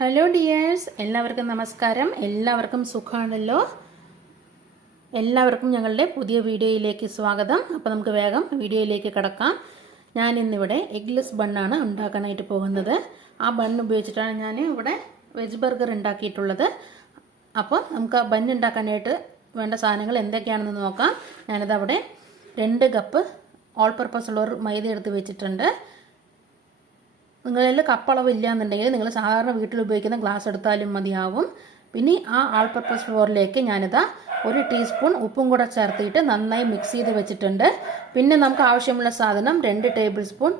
Hello dears, എല്ലാവർക്കും നമസ്കാരം. എല്ലാവർക്കും സുഖമാണല്ലോ. എല്ലാവർക്കും ഞങ്ങളുടെ പുതിയ വീഡിയോയിലേക്ക് സ്വാഗതം. അപ്പോൾ നമുക്ക് വേഗം വീഡിയോയിലേക്ക് കിടക്കാം. ഞാൻ ഇന്നിവിടെ എഗ്ലെസ് ബണ്ണാണ് ഉണ്ടാക്കാനായിട്ട് പോകുന്നത്. ആ ബണ്ണ് ഉപയോഗിച്ചിട്ടാണ് ഞാൻ ഇവിടെ വെജ് ബർഗർ ഉണ്ടാക്കിയിട്ടുള്ളത്. അപ്പോൾ നമുക്ക് ആ ബണ്ണ് ഉണ്ടാക്കാനായിട്ട് വേണ്ട സാധനങ്ങൾ എന്തൊക്കെയാണെന്ന് നോക്കാം. ഞാനിത് അവിടെ 2 കപ്പ് ഓൾ പർപ്പസ് ഉള്ള മൈദ എടുത്ത് വെച്ചിട്ടുണ്ട്. നിങ്ങളിൽ കപ്പളവ് ഇല്ല എന്നുണ്ടെങ്കിൽ നിങ്ങൾ സാധാരണ വീട്ടിൽ ഉപയോഗിക്കുന്ന ഗ്ലാസ് എടുത്താലും മതിയാവും. പിന്നെ ആ ആൾ പർപ്പസ് ഫ്ലോറിലേക്ക് ഞാനിതാ 1 ടീസ്പൂൺ ഉപ്പും കൂടെ ചേർത്തിട്ട് നന്നായി മിക്സ് ചെയ്ത് വെച്ചിട്ടുണ്ട്. പിന്നെ നമുക്ക് ആവശ്യമുള്ള സാധനം 2 ടേബിൾ സ്പൂൺ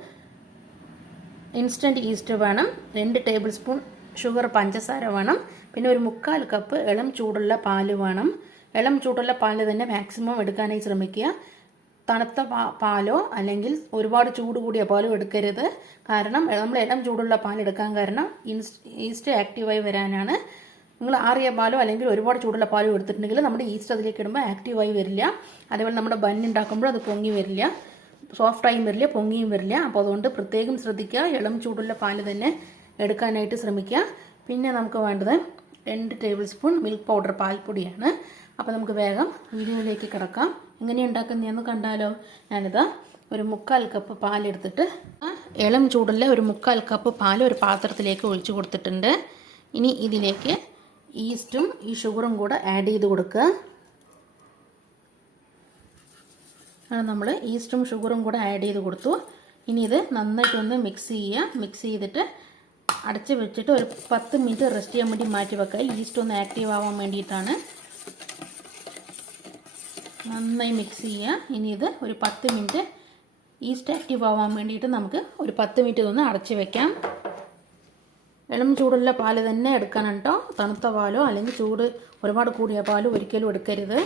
ഇൻസ്റ്റൻറ്റ് ഈസ്റ്റ് വേണം, 2 ടേബിൾ സ്പൂൺ ഷുഗർ പഞ്ചസാര വേണം, പിന്നെ 1/4 കപ്പ് ഇളം ചൂടുള്ള പാല് വേണം. ഇളം ചൂടുള്ള പാല് തന്നെ മാക്സിമം എടുക്കാനായി ശ്രമിക്കുക. തണുത്ത പാലോ അല്ലെങ്കിൽ ഒരുപാട് ചൂട് കൂടിയ പാലോ എടുക്കരുത്. കാരണം നമ്മൾ ഇളം ചൂടുള്ള പാൽ എടുക്കാൻ കാരണം ഈസ്റ്റ് ആക്റ്റീവായി വരാനാണ്. നിങ്ങൾ ആറിയ പാലോ അല്ലെങ്കിൽ ഒരുപാട് ചൂടുള്ള പാലോ എടുത്തിട്ടുണ്ടെങ്കിൽ നമ്മുടെ ഈസ്റ്റ് അതിലേക്ക് ഇടുമ്പോൾ ആക്റ്റീവായി വരില്ല. അതേപോലെ നമ്മുടെ ബണ്ണ് ഉണ്ടാക്കുമ്പോൾ അത് പൊങ്ങി വരില്ല, സോഫ്റ്റായും വരില്ല, പൊങ്ങിയും വരില്ല. അപ്പോൾ അതുകൊണ്ട് പ്രത്യേകം ശ്രദ്ധിക്കുക, ഇളം ചൂടുള്ള പാല് തന്നെ എടുക്കാനായിട്ട് ശ്രമിക്കുക. പിന്നെ നമുക്ക് വേണ്ടത് 2 ടേബിൾ സ്പൂൺ മിൽക്ക് പൗഡർ, പാൽപ്പൊടിയാണ്. അപ്പോൾ നമുക്ക് വേഗം വീഡിയോയിലേക്ക് കിടക്കാം. എങ്ങനെയാണ് ഉണ്ടാക്കുന്നതെന്ന് കണ്ടാലോ. ഞാനിതാ 1/4 കപ്പ് പാലെടുത്തിട്ട് ഇളം ചൂടുള്ള 1/4 കപ്പ് പാൽ ഒരു പാത്രത്തിലേക്ക് ഒഴിച്ചു കൊടുത്തിട്ടുണ്ട്. ഇനി ഇതിലേക്ക് ഈസ്റ്റും ഈ ഷുഗറും കൂടെ ആഡ് ചെയ്ത് കൊടുക്കുക. നമ്മൾ ഈസ്റ്റും ഷുഗറും കൂടെ ആഡ് ചെയ്ത് കൊടുത്തു. ഇനി ഇത് നന്നായിട്ടൊന്ന് മിക്സ് ചെയ്യുക. മിക്സ് ചെയ്തിട്ട് അടച്ച് വെച്ചിട്ട് ഒരു 10 മിനിറ്റ് റെസ്റ്റ് ചെയ്യാൻ വേണ്ടി മാറ്റി വെക്കുക. ഈസ്റ്റ് ഒന്ന് ആക്റ്റീവ് ആവാൻ വേണ്ടിയിട്ടാണ്. നന്നായി മിക്സ് ചെയ്യുക. ഇനി ഇത് ഒരു 10 മിനിറ്റ് ഈസ്റ്റ് ആക്റ്റീവ് ആവാൻ വേണ്ടിയിട്ട് നമുക്ക് ഒരു 10 മിനിറ്റ് ഒന്ന് അടച്ച് വെക്കാം. ഇളം ചൂടുള്ള പാല് തന്നെ എടുക്കണം കേട്ടോ. തണുത്ത പാലോ അല്ലെങ്കിൽ ചൂട് ഒരുപാട് കൂടിയ പാലോ ഒരിക്കലും എടുക്കരുത്.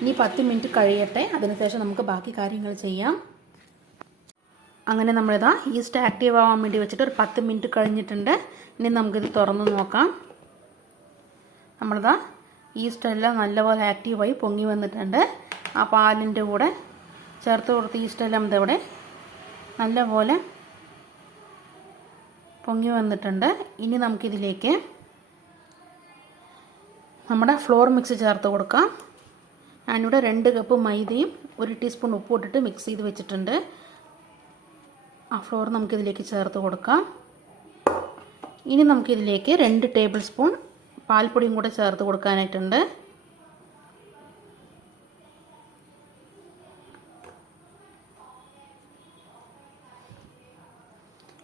ഇനി 10 മിനിറ്റ് കഴിയട്ടെ, അതിനുശേഷം നമുക്ക് ബാക്കി കാര്യങ്ങൾ ചെയ്യാം. അങ്ങനെ നമ്മളിതാ ഈസ്റ്റ് ആക്റ്റീവ് ആവാൻ വേണ്ടി വെച്ചിട്ട് ഒരു 10 മിനിറ്റ് കഴിഞ്ഞിട്ടുണ്ട്. ഇനി നമുക്കിത് തുറന്ന് നോക്കാം. നമ്മളിതാ ഈസ്റ്റ് എല്ലാം നല്ലപോലെ ആക്റ്റീവായി പൊങ്ങി വന്നിട്ടുണ്ട്. ആ പാലിൻ്റെ കൂടെ ചേർത്ത് കൊടുത്ത് ഈസ്റ്റെല്ലാം ഇതവിടെ നല്ലപോലെ പൊങ്ങി വന്നിട്ടുണ്ട്. ഇനി നമുക്കിതിലേക്ക് നമ്മുടെ ഫ്ലോർ മിക്സ് ചേർത്ത് കൊടുക്കാം. ഞാനിവിടെ 2 കപ്പ് മൈദയും 1 ടീസ്പൂൺ ഉപ്പ് ഇട്ടിട്ട് മിക്സ് ചെയ്ത് വെച്ചിട്ടുണ്ട്. ആ ഫ്ലോർ നമുക്കിതിലേക്ക് ചേർത്ത് കൊടുക്കാം. ഇനി നമുക്കിതിലേക്ക് 2 ടേബിൾ സ്പൂൺ പാൽപ്പൊടിയും കൂടെ ചേർത്ത് കൊടുക്കാനായിട്ടുണ്ട്.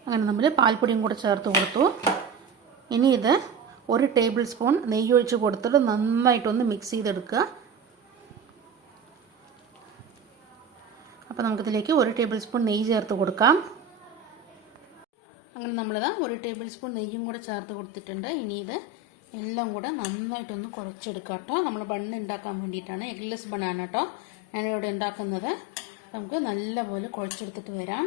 അങ്ങനെ നമ്മൾ പാൽപ്പൊടിയും കൂടെ ചേർത്ത് കൊടുത്തു. ഇനി ഇത് 1 ടേബിൾ സ്പൂൺ നെയ്യ് ഒഴിച്ച് കൊടുത്തിട്ട് നന്നായിട്ടൊന്ന് മിക്സ് ചെയ്തെടുക്കുക. അപ്പോൾ നമുക്കിതിലേക്ക് 1 ടേബിൾ സ്പൂൺ നെയ്യ് ചേർത്ത് കൊടുക്കാം. അങ്ങനെ നമ്മളിതാ 1 ടേബിൾ സ്പൂൺ നെയ്യും കൂടെ ചേർത്ത് കൊടുത്തിട്ടുണ്ട്. ഇനി ഇത് എല്ലാം കൂടെ നന്നായിട്ടൊന്ന് കുഴച്ചെടുക്കാം കേട്ടോ. നമ്മൾ ബണ്ണ് ഉണ്ടാക്കാൻ വേണ്ടിയിട്ടാണ്, എഗ്ലെസ് ബണ്ണാണ് കേട്ടോ ഞാനിവിടെ ഉണ്ടാക്കുന്നത്. നമുക്ക് നല്ലപോലെ കുഴച്ചെടുത്തിട്ട് വരാം.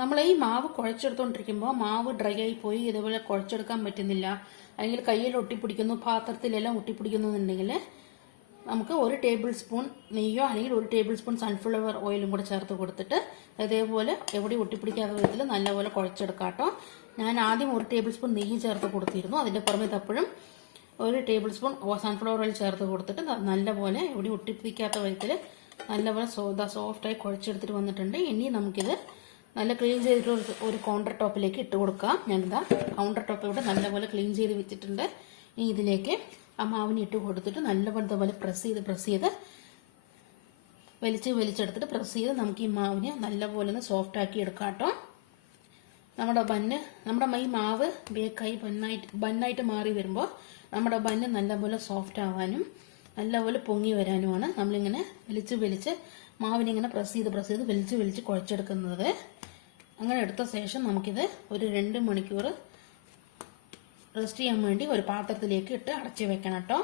നമ്മൾ ഈ മാവ് കുഴച്ചെടുത്തോണ്ടിരിക്കുമ്പോൾ മാവ് ഡ്രൈ ആയി പോയി ഇതുപോലെ കുഴച്ചെടുക്കാൻ പറ്റുന്നില്ല, അല്ലെങ്കിൽ കയ്യിൽ ഒട്ടിപ്പിടിക്കുന്നു, പാത്രത്തിലെല്ലാം ഒട്ടിപ്പിടിക്കുന്നു എന്നുണ്ടെങ്കിൽ നമുക്ക് 1 ടേബിൾ സ്പൂൺ നെയ്യോ അല്ലെങ്കിൽ 1 ടേബിൾ സ്പൂൺ സൺഫ്ലവർ ഓയിലും കൂടെ ചേർത്ത് കൊടുത്തിട്ട് അതേപോലെ എവിടെ ഒട്ടിപ്പിടിക്കാത്ത വിധത്തിൽ നല്ലപോലെ കുഴച്ചെടുക്കാം കേട്ടോ. ഞാൻ ആദ്യം 1 ടേബിൾ സ്പൂൺ നെയ്യ് ചേർത്ത് കൊടുത്തിരുന്നു. അതിൻ്റെ പുറമെ തപ്പോഴും 1 ടേബിൾ സ്പൂൺ സൺഫ്ലവർ ഓയിൽ ചേർത്ത് കൊടുത്തിട്ട് നല്ലപോലെ എവിടെ ഒട്ടിപ്പിടിക്കാത്ത വിധത്തിൽ നല്ലപോലെ സോഫ്റ്റായി കുഴച്ചെടുത്തിട്ട് വന്നിട്ടുണ്ട്. ഇനി നമുക്കിത് നല്ല ക്ലീൻ ചെയ്തിട്ട് ഒരു കൗണ്ടർ ടോപ്പിലേക്ക് ഇട്ട് കൊടുക്കാം. ഞാനിതാ കൗണ്ടർ ടോപ്പ് ഇവിടെ നല്ലപോലെ ക്ലീൻ ചെയ്ത് വെച്ചിട്ടുണ്ട്. ഇനി ഇതിലേക്ക് ആ മാവിന് ഇട്ട് കൊടുത്തിട്ട് നല്ലപോലെ ഇതുപോലെ പ്രസ് ചെയ്ത് വലിച്ചെടുത്തിട്ട് പ്രസ് ചെയ്ത് നമുക്ക് ഈ മാവിനെ നല്ലപോലെ ഒന്ന് സോഫ്റ്റ് ആക്കി എടുക്കാം കേട്ടോ. നമ്മുടെ ഈ മാവ് ബേക്കായി ബണ്ണായിട്ട് മാറി വരുമ്പോൾ നമ്മുടെ ബണ്ണ് നല്ലപോലെ സോഫ്റ്റ് ആവാനും നല്ലപോലെ പൊങ്ങി വരാനുമാണ് നമ്മളിങ്ങനെ വലിച്ച് മാവിനിങ്ങനെ പ്രസ് ചെയ്ത് വലിച്ച് കുഴച്ചെടുക്കുന്നത്. അങ്ങനെ എടുത്ത ശേഷം നമുക്കിത് ഒരു 2 മണിക്കൂർ റെസ്റ്റ് ചെയ്യാൻ വേണ്ടി ഒരു പാത്രത്തിലേക്ക് ഇട്ട് അടച്ചു വെക്കണം കേട്ടോ.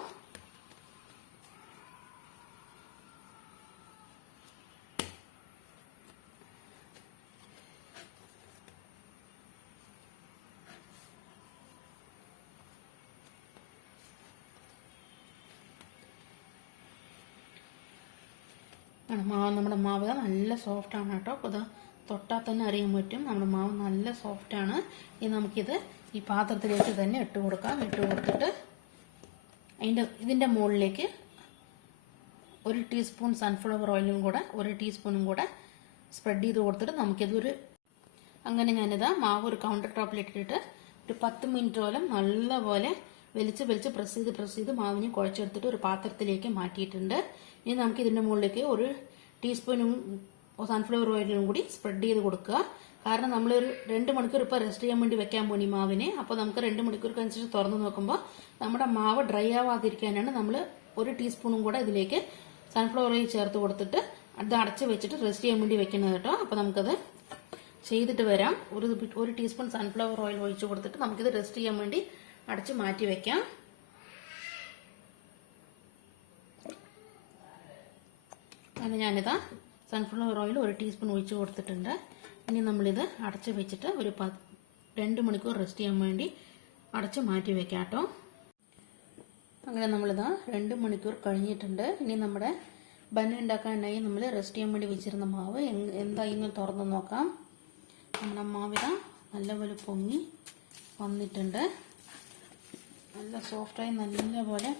നമ്മുടെ മാവ് നല്ല സോഫ്റ്റ് ആണ് കേട്ടോ. ഇത് തൊട്ടാൽ തന്നെ അറിയാൻ പറ്റും നമ്മുടെ മാവ് നല്ല സോഫ്റ്റ് ആണ്. ഇനി നമുക്കിത് ഈ പാത്രത്തിലേക്ക് തന്നെ ഇട്ട് കൊടുക്കാം. ഇട്ട് കൊടുത്തിട്ട് ഇതിൻ്റെ മുകളിലേക്ക് 1 ടീസ്പൂൺ സൺഫ്ലവർ ഓയിലും കൂടെ 1 ടീസ്പൂണും കൂടെ സ്പ്രെഡ് ചെയ്ത് കൊടുത്തിട്ട് നമുക്കിതൊരു അങ്ങനെ ഞാനിതാ മാവ് ഒരു കൗണ്ടർ ടോപ്പിലിട്ടിട്ട് ഒരു 10 മിനിറ്റോളം നല്ലപോലെ വലിച്ച് പ്രസ് ചെയ്ത് മാവിനെ കുഴച്ചെടുത്തിട്ട് ഒരു പാത്രത്തിലേക്ക് മാറ്റിയിട്ടുണ്ട്. ഇനി നമുക്ക് ഇതിൻ്റെ മുകളിലേക്ക് 1 ടീസ്പൂണും സൺഫ്ലവർ ഓയിലും കൂടി സ്പ്രെഡ് ചെയ്ത് കൊടുക്കുക. കാരണം നമ്മളൊരു 2 മണിക്കൂർ ഇപ്പോൾ റെസ്റ്റ് ചെയ്യാൻ വേണ്ടി വെക്കാൻ പോണി മാവിനെ. അപ്പോൾ നമുക്ക് 2 മണിക്കൂർക്കനുസരിച്ച് തുറന്ന് നോക്കുമ്പോൾ നമ്മുടെ മാവ് ഡ്രൈ ആവാതിരിക്കാനാണ് നമ്മൾ 1 ടീസ്പൂണും കൂടെ ഇതിലേക്ക് സൺഫ്ലവർ ഓയിൽ ചേർത്ത് കൊടുത്തിട്ട് അത് അടച്ച് വെച്ചിട്ട് റെസ്റ്റ് ചെയ്യാൻ വേണ്ടി വെക്കുന്നത് കേട്ടോ. അപ്പോൾ നമുക്കത് ചെയ്തിട്ട് വരാം. ഒരു ടീസ്പൂൺ സൺഫ്ലവർ ഓയിൽ ഒഴിച്ച് കൊടുത്തിട്ട് നമുക്കിത് റെസ്റ്റ് ചെയ്യാൻ വേണ്ടി അടച്ച് മാറ്റി വെക്കാം. അങ്ങനെ ഞാനിതാ സൺഫ്ലവർ ഓയിൽ 1 ടീസ്പൂൺ ഒഴിച്ച് കൊടുത്തിട്ടുണ്ട്. ഇനി നമ്മളിത് അടച്ച് വെച്ചിട്ട് ഒരു 2 മണിക്കൂർ റെസ്റ്റ് ചെയ്യാൻ വേണ്ടി അടച്ച് മാറ്റി വെക്കാം കേട്ടോ. അങ്ങനെ നമ്മളിതാ 2 മണിക്കൂർ കഴിഞ്ഞിട്ടുണ്ട്. ഇനി നമ്മുടെ ബൻ ഉണ്ടാക്കാനായി നമ്മൾ റെസ്റ്റ് ചെയ്യാൻ വേണ്ടി വെച്ചിരുന്ന മാവ് എന്തായിന്ന് തുറന്ന് നോക്കാം. നമ്മുടെ മാവിത നല്ലപോലെ പൊങ്ങി വന്നിട്ടുണ്ട്. നല്ല സോഫ്റ്റായി നല്ലപോലെ